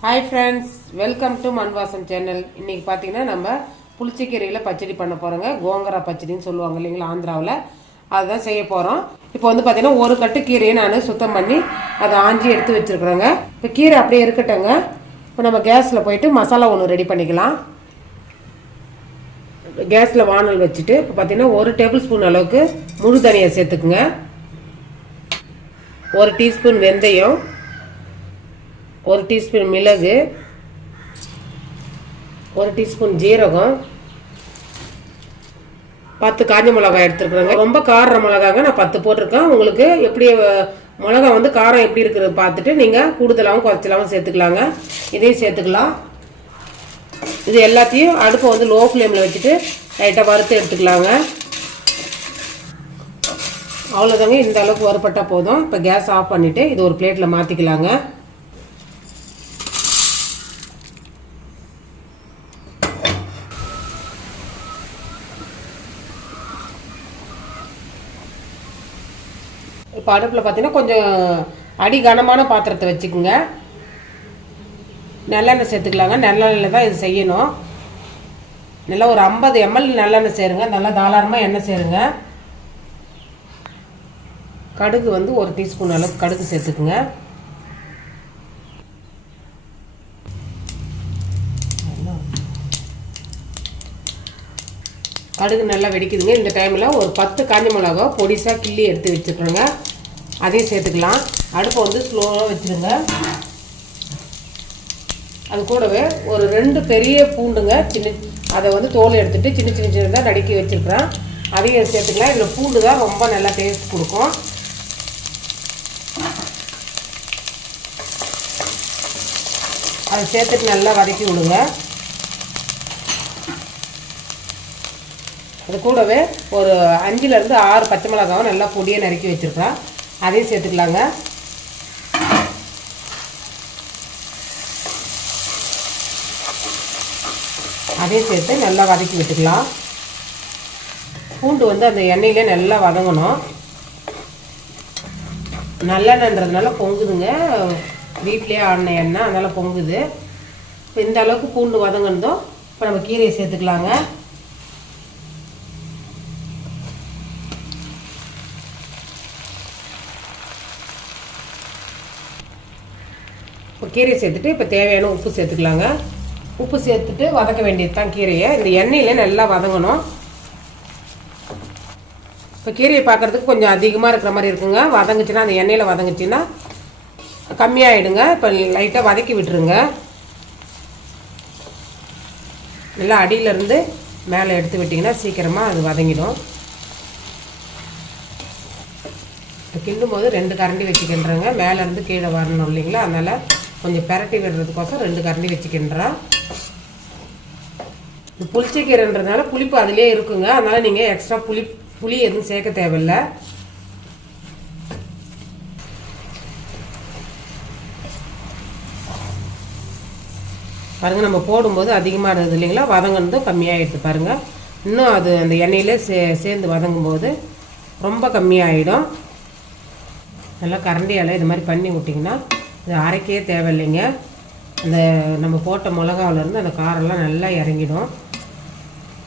Hi friends welcome to Manvasam channel இன்னைக்கு பார்த்தீங்கன்னா நம்ம புளிச்சக்கீரையில் பச்சடி பண்ண போகிறோங்க கோங்கரா பச்சடின்னு சொல்லுவாங்க இல்லைங்களா ஆந்திராவில். அதுதான் செய்ய போகிறோம் இப்போ வந்து பார்த்தீங்கன்னா ஒரு கட்டு கீரையை நான் சுத்தம் பண்ணி அதை ஆஞ்சி எடுத்து வச்சுருக்குறேங்க. இப்போ கீரை அப்படியே இருக்கட்டங்க. இப்போ நம்ம கேஸில் போயிட்டு மசாலா ஒன்று ரெடி பண்ணிக்கலாம். கேஸில் வானல் வச்சுட்டு இப்போ பார்த்தீங்கன்னா ஒரு டேபிள் ஸ்பூன் அளவுக்கு முழு தனியாக சேர்த்துக்குங்க. ஒரு டீஸ்பூன் வெந்தயம். ஒரு டீஸ்பூன் மிளகு ஒரு டீஸ்பூன் ஜீரகம் பத்து காஞ்ச மிளகாய் எடுத்துருக்குறேங்க. ரொம்ப கார மிளகாங்க நான் பத்து போட்டிருக்கேன். உங்களுக்கு எப்படி மிளகா வந்து காரம் எப்படி இருக்கிறது பார்த்துட்டு நீங்கள் கூடுதலாகவும் குறைச்சலாகவும் சேர்த்துக்கலாங்க. இதையும் சேர்த்துக்கலாம். இது எல்லாத்தையும் அடுப்பை வந்து லோ ஃப்ளேமில் வச்சுட்டு லைட்டாக வறுத்து எடுத்துக்கலாங்க. அவ்வளோதாங்க இந்த அளவுக்கு வறுப்பட்டால் போதும். இப்போ கேஸ் ஆஃப் பண்ணிவிட்டு இது ஒரு பிளேட்டில் மாற்றிக்கலாங்க இப்போ அடுப்பில் பார்த்தீங்கன்னா கொஞ்சம் அடி கனமான பாத்திரத்தை வச்சுக்கோங்க. நல்லெண்ணெய் சேர்த்துக்கலாங்க. நல்லெண்ணெயில் தான் இது செய்யணும். நல்லா ஒரு ஐம்பது எம்எல் நல்லெண்ணெய் சேருங்க. நல்லா தாராளமாக எண்ணெய் சேருங்க. கடுகு வந்து ஒரு டீஸ்பூன் அளவுக்கு கடுகு சேர்த்துக்குங்க. கடுகு நல்லா வெடிக்குதுங்க. இந்த டைமில் ஒரு பத்து காஞ்ச மிளகா பொடிசாக கிள்ளி எடுத்து வச்சுக்கிறோங்க அதையும் சேர்த்துக்கலாம். அடுப்பை வந்து ஸ்லோவாக வச்சுருங்க. அது கூடவே ஒரு ரெண்டு பெரிய பூண்டுங்க சின்ன அதை வந்து தோல் எடுத்துகிட்டு சின்ன சின்ன சின்னதாக நடுக்கி வச்சுருக்குறேன். அதையும் சேர்த்துக்கலாம். இதில் பூண்டு தான் ரொம்ப நல்லா டேஸ்ட் கொடுக்கும். அதை சேர்த்துட்டு நல்லா வதக்கி விடுங்க. அது கூடவே ஒரு அஞ்சுலேருந்து ஆறு பச்சை மிளகாவும் நல்லா பொடியை நறுக்கி வச்சுருக்கிறேன். அதையும் சேர்த்துக்கலாங்க. அதையும் சேர்த்து நல்லா வதக்கி விட்டுக்கலாம். பூண்டு வந்து அந்த எண்ணெயிலே நல்லா வதங்கணும். நல்லெண்ணன்றதுனால பொங்குதுங்க. வீட்டிலே ஆடின எண்ணெய் அதனால் பொங்குது. இப்போ இந்த அளவுக்கு பூண்டு வதங்கினதும் இப்போ நம்ம கீரையை சேர்த்துக்கலாங்க. இப்போ கீரையை சேர்த்துட்டு இப்போ தேவையான உப்பு சேர்த்துக்கலாங்க. உப்பு சேர்த்துட்டு வதக்க வேண்டியது தான் கீரையை. இந்த எண்ணெயிலே நல்லா வதங்கணும். இப்போ கீரையை பார்க்குறதுக்கு கொஞ்சம் அதிகமாக இருக்கிற மாதிரி இருக்குங்க. வதங்குச்சுன்னா அந்த எண்ணெயில் வதங்குச்சுன்னா கம்மியாகிடுங்க இப்போ லைட்டாக வதக்கி விட்டுருங்க. நல்லா அடியிலேருந்து மேலே எடுத்து விட்டிங்கன்னா சீக்கிரமாக அது வதங்கிடும். இப்போ கிண்டும் போது ரெண்டு கரண்டி வச்சுக்கின்றேங்க மேலேருந்து கீழே வரணும் இல்லைங்களா? அதனால் கொஞ்சம் பெரட்டி விடுறதுக்கோசம் ரெண்டு கரண்டி வச்சுக்கின்றேன் இது புளிச்சக்கீரைன்றதுனால புளிப்பு அதிலே இருக்குங்க. அதனால் நீங்கள் எக்ஸ்ட்ரா புளி புளி எதுவும் சேர்க்க தேவையில்லை. பாருங்க நம்ம போடும்போது அதிகமாக இருந்தது இல்லைங்களா? வதங்கினதும் கம்மியாகிடுது பாருங்க. இன்னும் அது அந்த எண்ணெயிலே சே சேர்ந்து வதங்கும் போது ரொம்ப கம்மியாகிடும் நல்லா கரண்டியால் இது மாதிரி பண்ணி விட்டிங்கன்னா இது அரைக்கவே தேவையில்லைங்க. அந்த நம்ம போட்ட மிளகாவிலேருந்து அந்த காரெல்லாம் நல்லா இறங்கிடும்.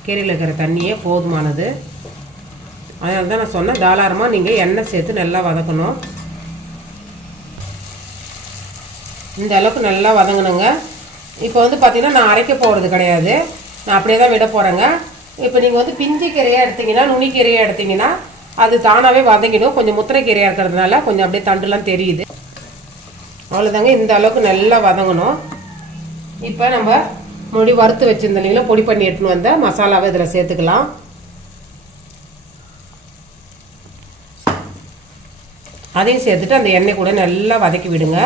கீரையில் இருக்கிற தண்ணியே போதுமானது. அதனால தான் நான் சொன்னேன் தாராளமாக நீங்கள் எண்ணெய் சேர்த்து நல்லா வதக்கணும். இந்த அளவுக்கு நல்லா வதங்கணுங்க. இப்போ வந்து பார்த்திங்கன்னா நான் அரைக்க போகிறது கிடையாது. நான் அப்படியே தான் விட போகிறேங்க இப்போ நீங்கள் வந்து பிஞ்சு கீரையாக எடுத்தீங்கன்னா நுனிக்கீரையாக எடுத்தீங்கன்னா அது தானாகவே வதங்கிடும். கொஞ்சம் முத்திரை கீரையாக இருக்கிறதுனால கொஞ்சம் அப்படியே தண்டுலாம் தெரியுது. அவ்வளோதாங்க இந்த அளவுக்கு நல்லா வதங்கணும். இப்போ நம்ம முடி வறுத்து வச்சுருந்தோம் இல்லைங்களா? பொடி பண்ணி எடுத்துன்னு வந்த மசாலாவை இதில் சேர்த்துக்கலாம். அதையும் சேர்த்துட்டு அந்த எண்ணெய் கூட நல்லா வதக்கி விடுங்க.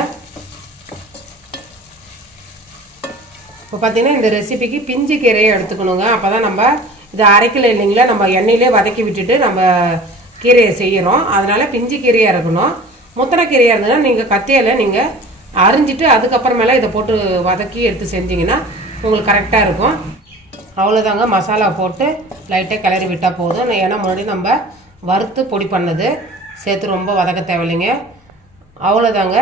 இப்போ பார்த்தீங்கன்னா இந்த ரெசிபிக்கு பிஞ்சு கீரையை எடுத்துக்கணுங்க. அப்போ தான் நம்ம இது அரைக்கல இல்லைங்களா? நம்ம எண்ணெயிலே வதக்கி விட்டுட்டு நம்ம கீரையை செய்கிறோம் அதனால் பிஞ்சு கீரையாக இருக்கணும் முத்தனை இருந்ததுன்னா நீங்கள் கத்தியால் நீங்கள் அரிஞ்சிட்டு அதுக்கப்புறமேல இதை போட்டு வதக்கி எடுத்து செஞ்சீங்கன்னா உங்களுக்கு கரெக்டாக இருக்கும். அவ்வளோதாங்க மசாலா போட்டு லைட்டாக கிளறி விட்டால் போதும். ஏன்னா முன்னாடி நம்ம வறுத்து பொடி பண்ணது. சேர்த்து ரொம்ப வதக்க தேவையில்லைங்க. அவ்வளோதாங்க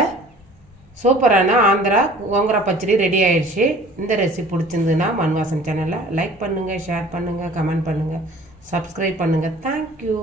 சூப்பரான ஆந்திரா கோங்கரா பச்சடி ரெடி ஆயிடுச்சு. இந்த ரெசிபி பிடிச்சிருந்துன்னா மண்வாசன் சேனலை லைக் பண்ணுங்கள் ஷேர் பண்ணுங்கள் கமெண்ட் பண்ணுங்கள் சப்ஸ்கிரைப் பண்ணுங்கள் தேங்க்யூ